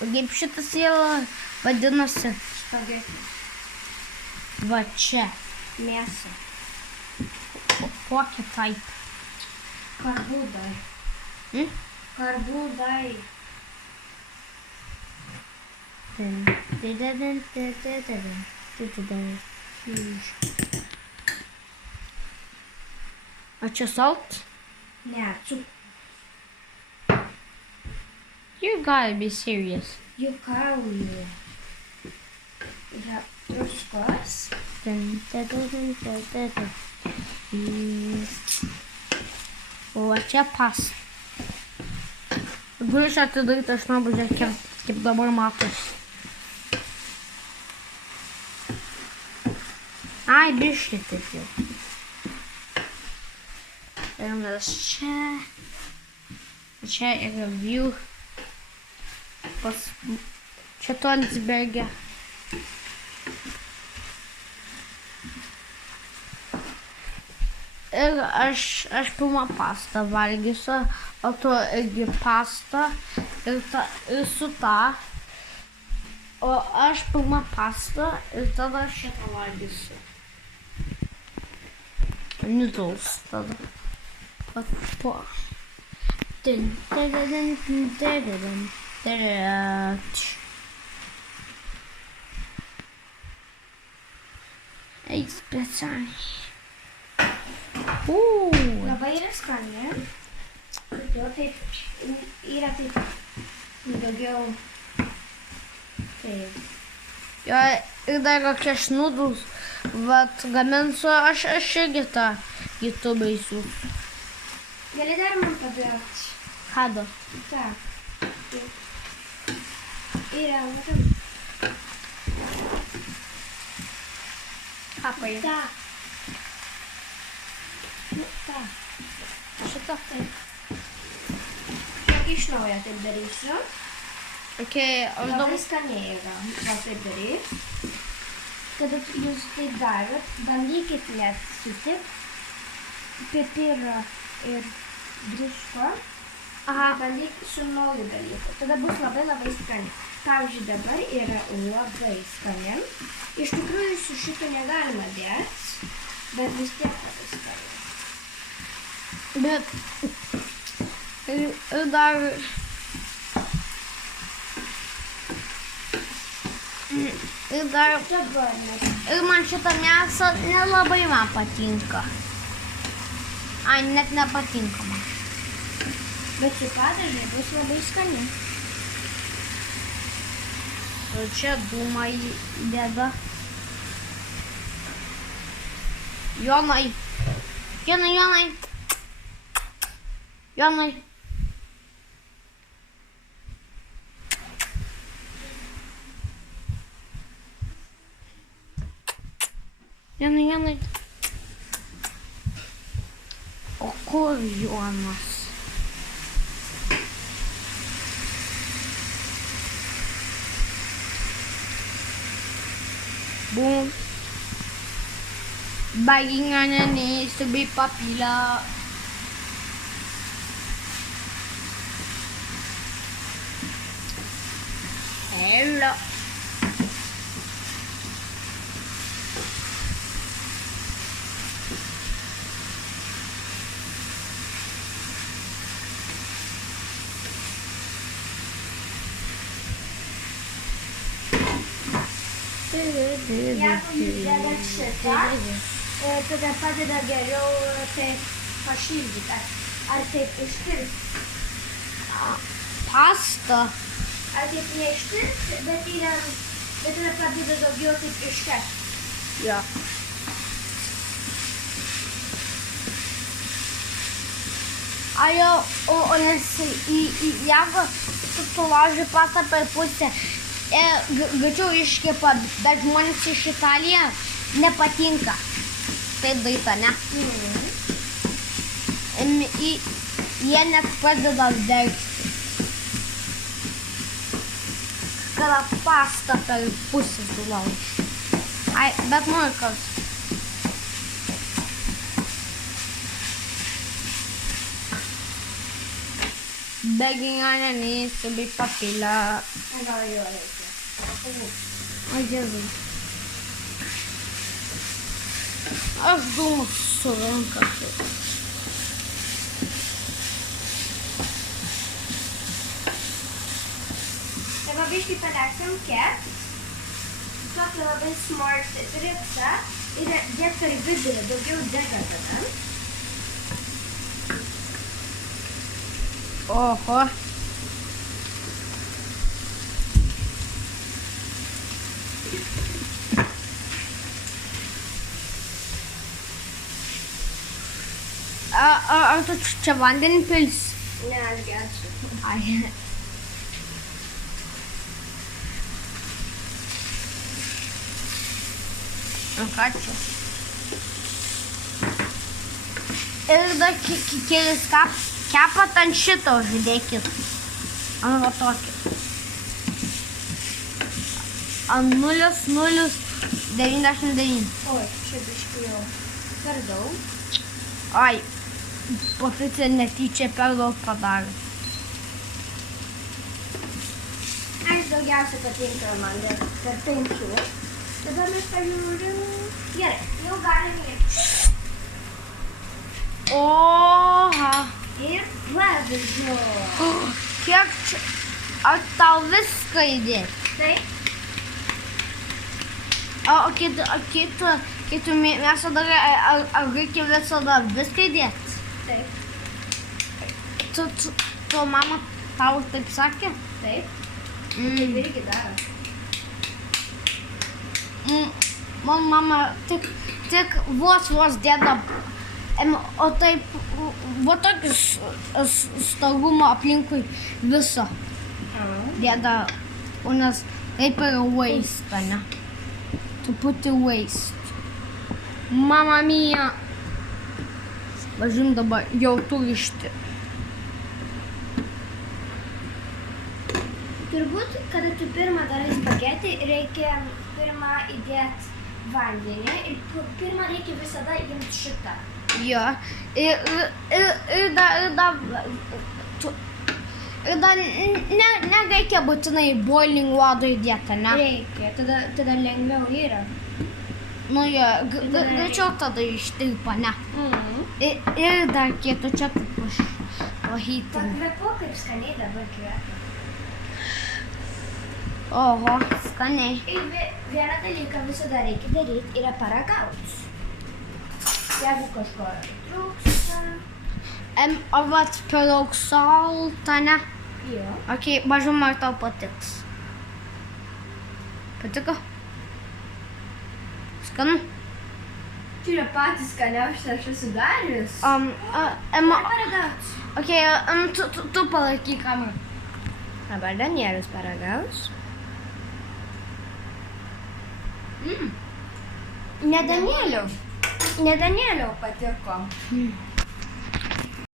Kaip šitas jau vadinasi? Špagetis. Va čia. Mėsa. Kokį taip? Karbūdai. Karbūdai. A čia salt? Ne, cukrus. You gotta be serious. Juokauju. Yra druskos. O čia pasta. Galiu čia atidaryti, aš noriu žiūrėti, kaip dabar matosi. Ai, biškį taip jau. Ir mes čia. Čia yra view. Čia Tonsberge. Ir aš pilną pastą valgysiu, o tu irgi pastą ir su ta. O aš pilną pastą ir tada šitą valgysiu. Noodles tada. Po. Eik specialiai. Labai yra skani. Jo taip yra taip daugiau. Taip. Jo, ir dar kokias noodles, vat gaminsiu, aš irgi tą YouTube įsiųsiu. Gali dar man padėti? Kada? Tak. Yra, matau. Ką paėmė? Tak. Tak. Šitą? Taip. Kiek iš naujo taip darysiu. Okei, aš Labai dabar... skaniai yra. Va taip daryt. Kada jūs taip darot, bandykit lėtsyti pipirą ir drusko. Aha. Bandyk su nauju dalyku. Tada bus labai skani. Pavyzdžiui, dabar yra labai skani. Iš tikrųjų, su šito negalima dėti, bet vis tiek labai skani. Bet... Ir dar... Ir dar... Dabar mes. Ir man šitą mėsą nelabai man patinka. Ai, net nepatinka man. Bet su padažai bus labai skani. O čia dūmai deda. Jonai. Jonai. Jonai. O kur Jonas? Boom. Bagingannya nih sebi papila. Hello. Jeigu jūs dedat šitą, tada padeda geriau taip pašildyti. Ar taip ištirpti. Pasta. Ar taip neištirpti, bet tada padeda daugiau taip iškepti. Ja. Jeigu tu lauži pastą per pusę, greičiau iškepa, bet žmonės iš Italijos nepatinka. Taip daryta, ne? Jie net pradeda verkti. Kada pastą per pusę sulauži. Ai, bet noriu kas. Beginane neįsiubai papilę. Gal jo reikia. O Dievui. Aš dūmus suranka. Dabar biškai padėsim kep. Tokį labai smart triksą ir dėt per vidurį daugiau dega tada. Oho. Ar tu čia vandenį pilsi? Ne, aš gersiu. Ai. Ką čia? Ir dar kelis kepat ant šito uždėkit. Ant va tokio. Ant 0,099. Oi, čia biškai jau per daug. Ai, Patricija netyčia per daug padarė. Aš daugiausia patinka man per 5. Dabar mes pažiūrim. Gerai, jau galim įlėkti. Oha. Ir vabzdžio. Kiek čia? Ar tau viską įdėti? Taip. O kitų mėsą dar, ar reikia visada viską įdėti? Taip. Tu mama tau taip sakė? Taip. Taip irgi daro. Man mama tik vos dėda, o taip, va tokius stogumo aplinkui viso dėda, nes taip yra waste, ne? Truputį waste. Mama mia. Važiuom dabar jau turišti. Turbūt, kada tu pirmą darai spagetį, reikia pirmą įdėti vandenį ir pirmą reikia visada imti šitą. Jo, ir dar nereikia būtinai boiling water įdėti, ne? Reikia, tada lengviau yra. Nu jo, greičiau tada ištirpa, ne? Ir dar reikėtų čia taip užvahyti. Pakvepu, kaip skaniai dabar kvepia. Oho, skaniai. Ir vieną dalyką visada reikia daryti yra paragauti. Jeigu kažko trūksta. Ar vat per daug salta, ne? Jo. Ok, mažum ar tau patiks. Patiko? Skanu? Čia yra patys skaniausias aš esu darius. Paragauti. Ok, tu palaikyk kamerą. Dabar Danielius paragaus. Ne Danieliau patiko.